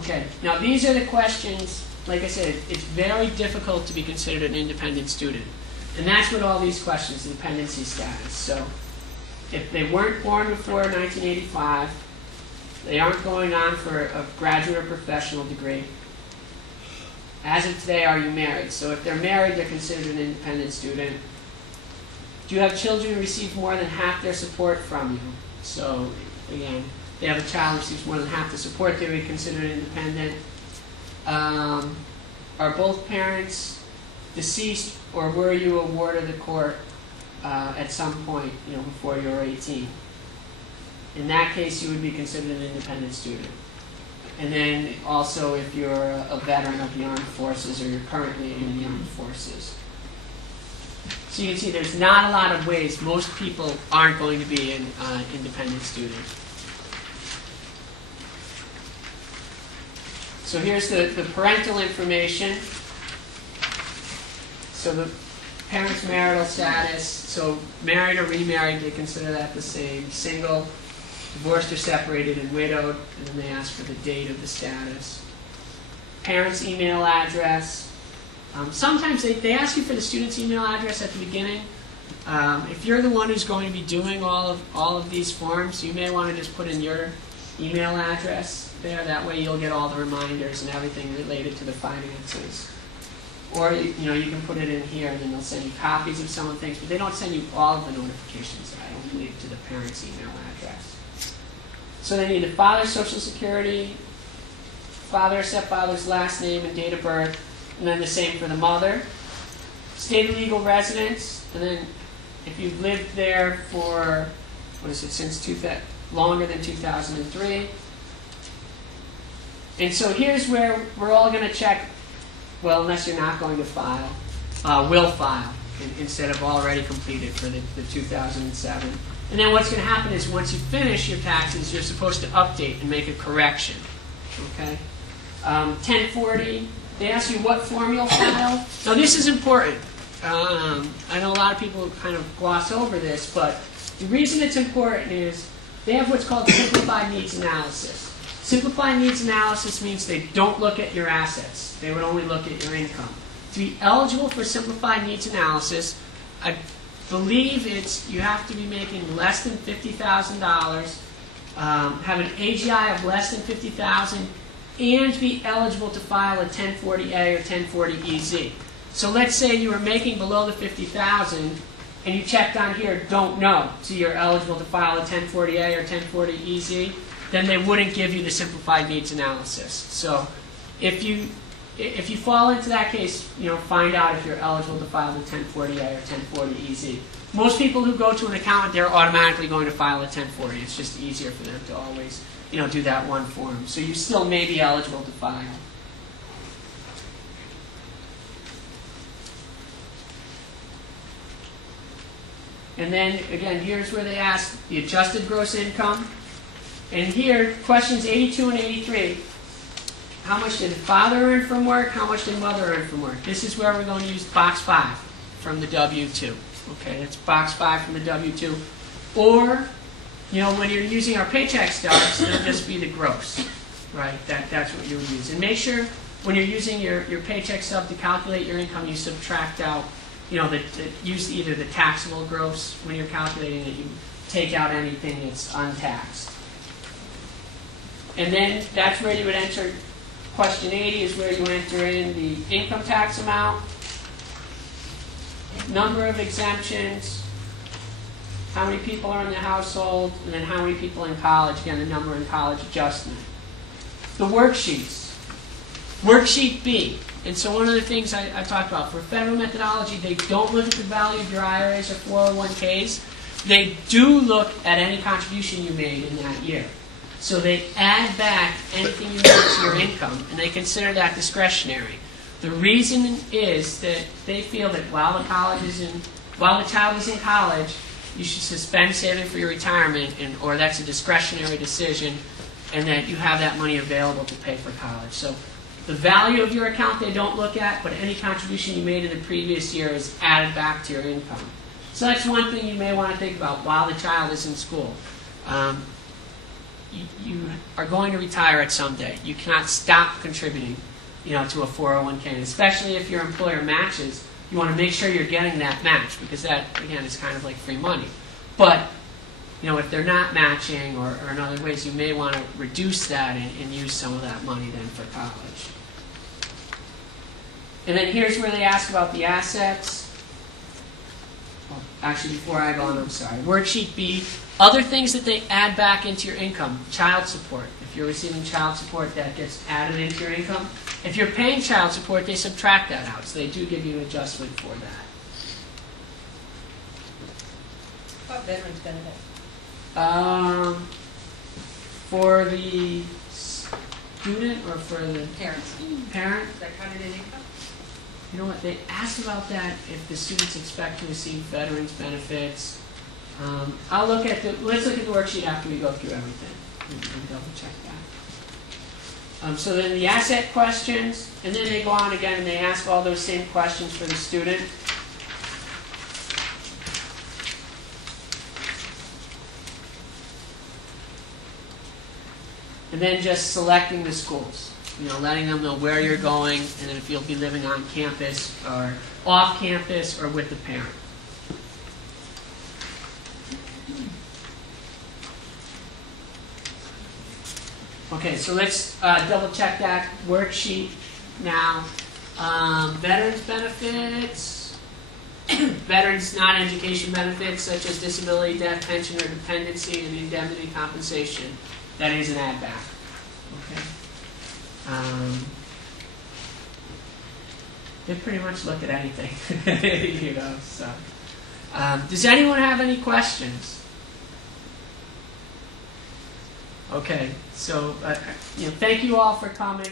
Okay, now these are the questions. Like I said, it's very difficult to be considered an independent student. And that's what all these questions, the dependency status. So if they weren't born before 1985, they aren't going on for a graduate or professional degree. As of today, are you married? So if they're married, they're considered an independent student. Do you have children who receive more than half their support from you? So again, they have a child who receives more than half the support, they would be considered independent. Are both parents deceased, or were you a ward of the court at some point, before you were 18? In that case, you would be considered an independent student. And then also if you're a veteran of the armed forces or you're currently in the armed forces. So you can see there's not a lot of ways. Most people aren't going to be an independent student. So here's the parental information. So the parents' marital status. So married or remarried, they consider that the same. Single, divorced or separated, and widowed. And then they ask for the date of the status. Parents' email address. Sometimes they ask you for the student's email address at the beginning. If you're the one who's going to be doing all of these forms, you may want to just put in your email address there. That way you'll get all the reminders and everything related to the finances. Or you can put it in here, and then they'll send you copies of some of the things, but they don't send you all of the notifications, I don't believe, to the parent's email address. So they need the father's social security, father or stepfather's last name and date of birth, and then the same for the mother. State of legal residence, and then if you've lived there for, since longer than 2003. And so here's where we're all going to check, well, unless you're not going to file, will file instead of already completed for the 2007. And then what's going to happen is once you finish your taxes, you're supposed to update and make a correction. Okay? 1040, they ask you what form you'll file. Now this is important. I know a lot of people kind of gloss over this, but the reason it's important is they have what's called simplified needs analysis. Simplified needs analysis means they don't look at your assets. They would only look at your income. To be eligible for simplified needs analysis, I believe you have to be making less than $50,000, have an AGI of less than $50,000, and be eligible to file a 1040A or 1040EZ. So let's say you were making below the $50,000, and you checked on here, don't know, so you're eligible to file a 1040A or 1040EZ, then they wouldn't give you the simplified needs analysis. So if you fall into that case, find out if you're eligible to file the 1040A or 1040EZ. Most people who go to an accountant, they're automatically going to file a 1040. It's just easier for them to always, do that one form. So you still may be eligible to file. And then, again, here's where they ask the adjusted gross income. And here, questions 82 and 83. How much did father earn from work? How much did mother earn from work? This is where we're going to use box 5 from the W-2. Okay, that's box 5 from the W-2. Or, when you're using our paycheck stubs, it'll just be the gross. Right? That's what you would use. And make sure when you're using your paycheck stub to calculate your income, you subtract out, use either the taxable gross when you're calculating it. You take out anything that's untaxed. And then that's where you would enter, question 80 is where you enter in the income tax amount, number of exemptions, how many people are in the household, and then how many people in college, again, the number in college adjustment. The worksheets. Worksheet B. And so one of the things I talked about, for federal methodology, they don't look at the value of your IRAs or 401ks. They do look at any contribution you made in that year. So they add back anything you made to your income, and they consider that discretionary. The reason is that they feel that while the child is in college, you should suspend saving for your retirement, or that's a discretionary decision, and that you have that money available to pay for college. So the value of your account they don't look at, but any contribution you made in the previous year is added back to your income. So that's one thing you may want to think about while the child is in school. you are going to retire at some day. You cannot stop contributing, to a 401k, and especially if your employer matches, you want to make sure you're getting that match, because that, again, is kind of like free money. But, if they're not matching or in other ways, you may want to reduce that and use some of that money then for college. And then here's where they ask about the assets. Well, actually, before I go on, I'm sorry. Worksheet B, other things that they add back into your income. Child support. If you're receiving child support, that gets added into your income. If you're paying child support, they subtract that out. So they do give you an adjustment for that. What veterans benefit? For the student or for the Parents. parent? Is that counted in income? You know what? They asked about that if the students expect to receive veterans benefits. Let's look at the worksheet after we go through everything and double check that. So then the asset questions, and then they go on again and they ask all those same questions for the student. And then just selecting the schools, letting them know where you're going, and then if you'll be living on campus or off campus or with the parent. Okay, so let's double check that worksheet now. Veterans benefits, veterans non-education benefits such as disability, death, pension, or dependency, and indemnity compensation. That is an add back. Okay. They pretty much look at anything, So, does anyone have any questions? Okay. So, thank you all for coming.